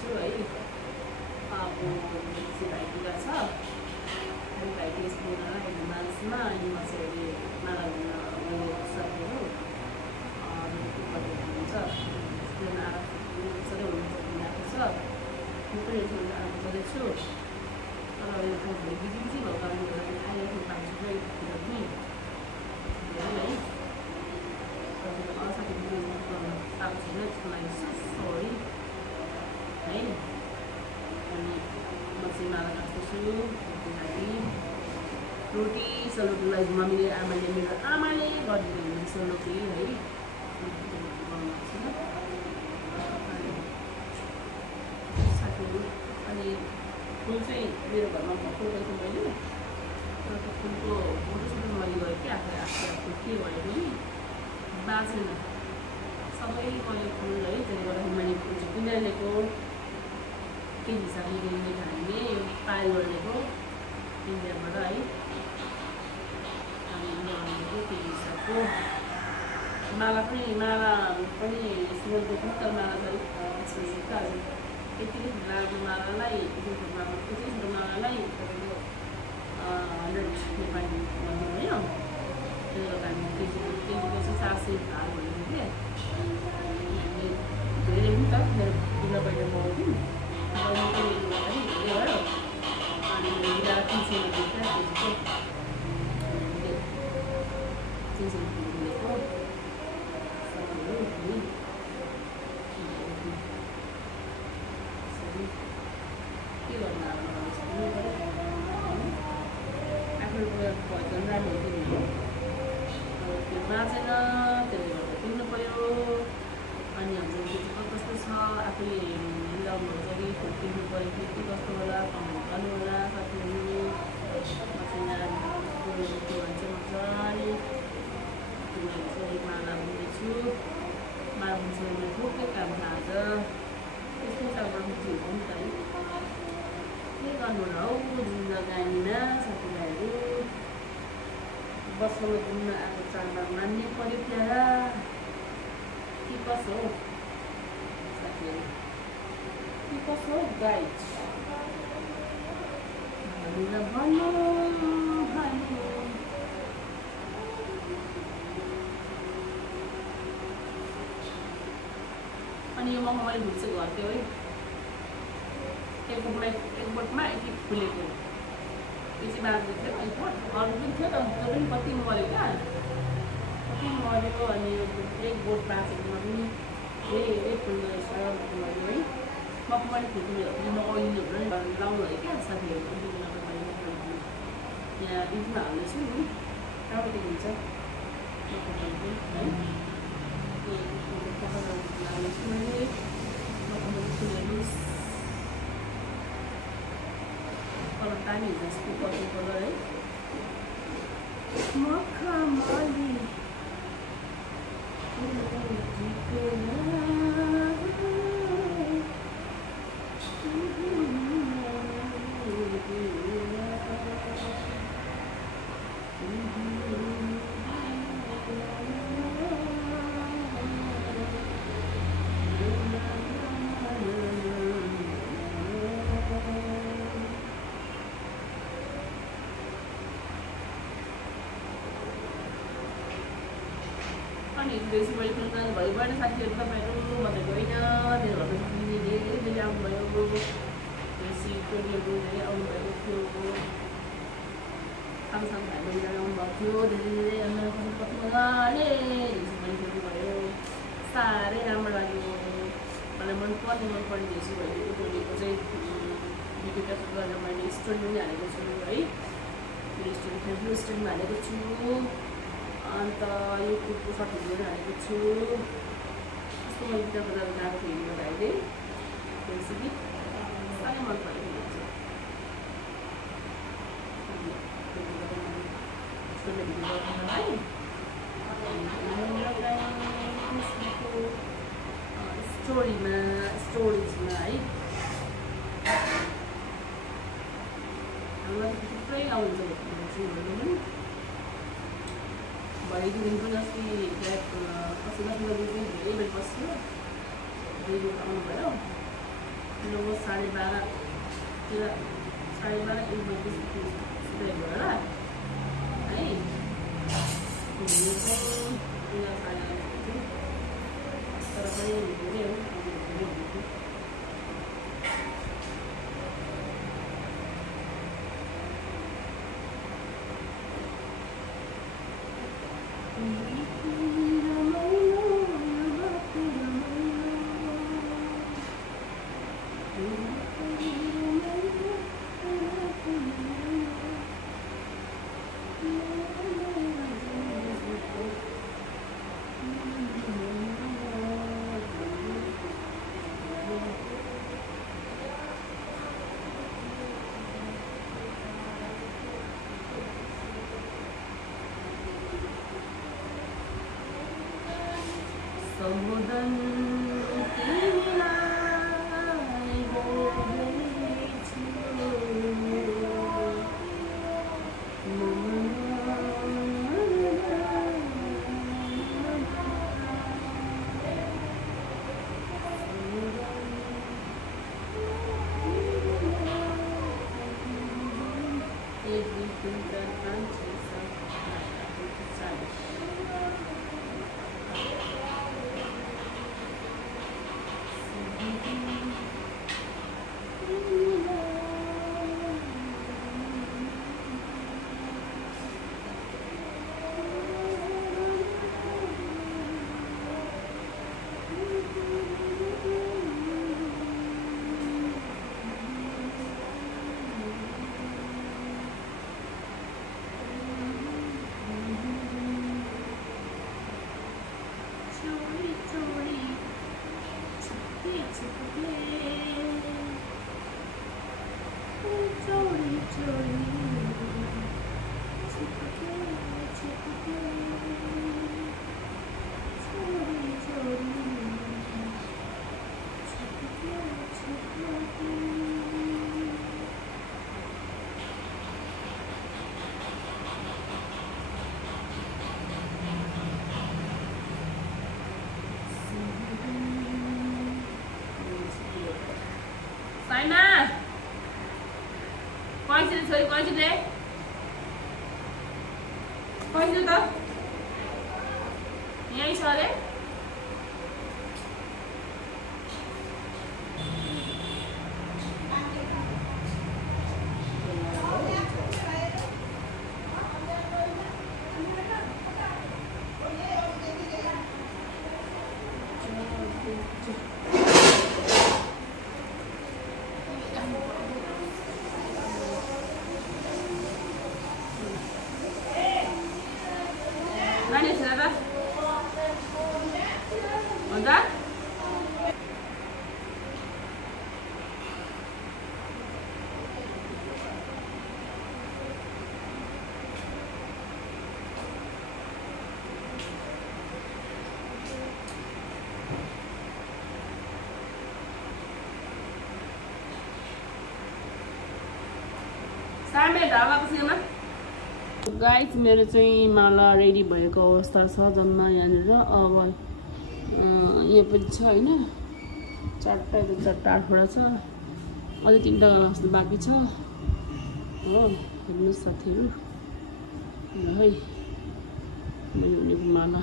छु है। अब चाहिँ भाइटिका छ, भाइटिका स्कुल हेर्नु मान्छेमा अनि म चाहिँ अहिले माला घुम्न गएको साथीहरू हुन्छ स्कुलमा सधैँ हुनुहुन्छ आएको छ। म पनि यसमा आएको गर्दैछु। तर यो भोलि बिजी भएको कारणले गर्दाखेरि आइरहेको पाउँछु है पनि है। साथीहरू आएको छैन त्यसको लागि सरी है। अनि म चाहिँ माला काट्दैछु लागि रोटी सेलरोटीलाई मम्मीले मेरो आमाले गरिदिनु हुन्छ सेलरोटी है। साथीहरू अनि फुल चाहिँ मेरो घरमा फुल गरेको मैले फुलको फोटोसोटो मैले गरेँ कि आफूले आफू के भयो पनि बाँचेन सबै मैले फुल है। त्यसले गर्दाखेरि मैले फुल चाहिँ किनेर ल्याएको के हिसाबले लिने हामीले पायल गरेको इन्डियाबाट है। अनि त्यो हिसाबको माला पनि सुनको तर माला चाहिँ आज यति लामो मालालाई यति मालालाई तपाईँको 100 नेपाली भन्नुभयो। त्यसले गर्दा हामी केजीको चाहिँ 400 हाल भनेको थिएँ। धेरै पनि त मेरो दुर्गा बहिनी मगाउँथ्यौँ है धेरै भयो। अनि मिलाएर 300 रुपियाँ केजीको 300 रुपियाँ मिलेको के गर्नु आफ्नो भजन राम्रो हुन्थ्यो नि त्यो बाँचेन। त्यसले गर्दा किन्नु पऱ्यो। अनि हाम्रो त्यो चाहिँ कस्तो छ आफूले मिलाउनु हुन्छ कि फुल किन्नु पऱ्यो कि के कस्तो होला कमेन्ट गर्नु होला साथीहरू। त्यो भन्छ मजाले माला बुन्दैछु। माला बुन्छु मैले ठोकै काम आज त्यस्तै कामबाट बुझ्नु हो नि त है। के गर्नु होला हौ जिन्दगानीमा साथीभाइहरू। बसमा घुम्न आएको चाडबाड मान्नै पऱ्यो प्यारा के कसो हो साथीहरू के कसो हो गाइड भन्नु अनि यो मगाउ मैले भुल्छु घरको है। एक बोटमा एक फुलेको यो चाहिँ बाँच्दै थियो एक बोट अरू पनि थियो त त्यो पनि कति मऱ्यो क्या कति मऱ्यो। अनि एक बोट बाँचेकोमा पनि धेरै फुल्दो रहेछ मऱ्यो है। मखमली फुलको मगाउनुहरू पनि लाउनु है क्या साथीहरू। यहाँ इन्टमा हाल्दैछु नि राम्रो देखिन्छ मखमली है। हाल्दैछु मैले मखमली फुलहरू कलर दामी हुन्छ यसको पर्पल कलर है। मखमली अनि बेसी बढी फिल्म भइभएन साथीहरू तपाईँहरू भन्दै होइन। धेरै घर धेरै आउनुभयो बेसी टोलीहरू धेरै आउनुभएको थियो। सानो भाइहरू आउनुभएको थियो धेरै कति मजाले बेसी भयो। साह्रै राम्रो लाग्यो मलाई मनपर्ने देशी भइदिएको टोलीको चाहिँ भिडियो क्याप्चर गरेर मैले स्टोरी पनि हालेको छु है। मेरो स्टोरी फेसबुक स्टोरीमा हालेको छु। अन्त युट्युबको सर्ट भिडियोहरू हालेको छु। त्यसको मैले भिडियो गरेर गएको थिएँ मेरो भाइले त्यसरी साह्रै मन पऱ्यो स्टोरिजमा है। हामीलाई थुप्रै आउँछ भरेको दिन पनि अस्ति धेरै बेर बस्यो धेरै बेर आउनुभयो। लगभग 12:30 1:30 1 बजेपछि सुताइ भयो होला है। घुम्नु चाहिँ 3:30 तर पनि धेरै हो। सम्बोधन तिमीलाई बोल्दैछु Saima, coi xin chơi coi xin đấy, coi xin tao, nghe sao đấy? Mana siapa? Ada? Sampai dhaba कसैमा? गाइस मेरो चाहिँ माला रेडी भएको अवस्था छ जम्मा यहाँनिर। अब यो पनि छ हैन, 4टा 8वटा छ, अझै 3टा जस्तो बाँकी छ हो। हेर्नुस् साथीहरु, ल है मेरो माला